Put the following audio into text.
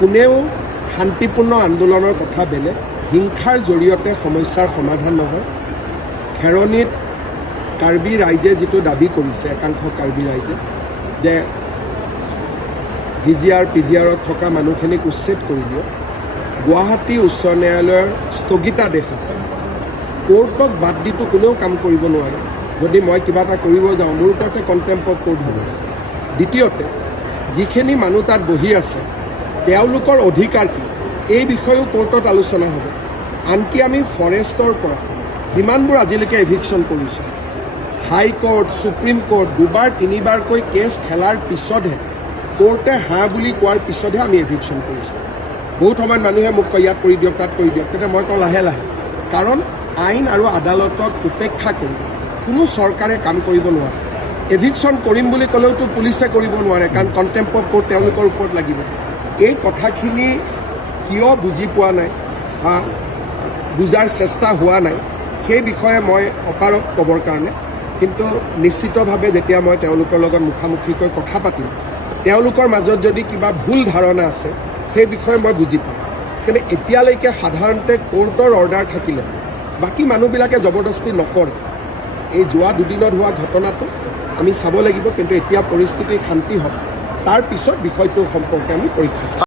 কোনেও শান্তিপূৰ্ণ আন্দোলনৰ কথা বেলেগ, হিংসাৰ জৰিয়তে সমস্যাৰ সমাধান নহয়। খেৰণীত কাৰ্বি ৰাইজে যিটো দাবী কৰিছে, একাংশ কাৰ্বি ৰাইজে, যে হিজিয়াৰ পিজিয়াৰত থকা মানুহখিনিক উচ্ছেদ কৰি দিয়ক। গুৱাহাটী উচ্চ ন্যায়ালয়ৰ স্থগিতাদেশ আছে, কোৰ্টক বাদ দিটো কোনেও কাম কৰিব নোৱাৰে। যদি মই কিবা এটা কৰিব যাওঁ, মোৰ ওপৰতে কণ্টেম্প অফ কোৰ্ট হ'ব। দ্বিতীয়তে, যিখিনি মানুহ তাত বহি আছে তেওঁলোকৰ অধিকাৰ কি, এই বিষয়েও কোৰ্টত আলোচনা হ'ব। আনকি আমি ফৰেষ্টৰ পৰা যিমানবোৰ আজিলৈকে এভিকশ্যন কৰিছোঁ, হাইকোৰ্ট, সুপ্ৰিম কোৰ্ট দুবাৰ তিনিবাৰকৈ কেছ খেলাৰ পিছতহে, কোৰ্টে হাঁ বুলি কোৱাৰ পিছতহে আমি এভিকশ্যন কৰিছোঁ। বহুত সময়ত মানুহে মোক কয় ইয়াত কৰি দিয়ক, তাত কৰি দিয়ক, তেতিয়া মই কওঁ লাহে লাহে, কাৰণ আইন আৰু আদালতক উপেক্ষা কৰি কোনো চৰকাৰে কাম কৰিব নোৱাৰে। এভিকশ্যন কৰিম বুলি ক'লেওতো পুলিচে কৰিব নোৱাৰে, কাৰণ কণ্টেম্প অফ কোৰ্ট তেওঁলোকৰ ওপৰত লাগিব। এই কথাখিনি কিয় বুজি পোৱা নাই বা বুজাৰ চেষ্টা হোৱা নাই, সেই বিষয়ে মই অপাৰক ক'বৰ কাৰণে, কিন্তু নিশ্চিতভাৱে যেতিয়া মই তেওঁলোকৰ লগত মুখামুখিকৈ কথা পাতিম, তেওঁলোকৰ মাজত যদি কিবা ভুল ধাৰণা আছে সেই বিষয়ে মই বুজি পাম। কিন্তু এতিয়ালৈকে সাধাৰণতে কোৰ্টৰ অৰ্ডাৰ থাকিলে বাকী মানুহবিলাকে জবৰদস্তি নকৰে। এই যোৱা দুদিনত হোৱা ঘটনাটো আমি চাব লাগিব, কিন্তু এতিয়া পৰিস্থিতি শান্তি হওক, তাৰ পিছত বিষয়টো সম্পৰ্কে আমি পৰীক্ষা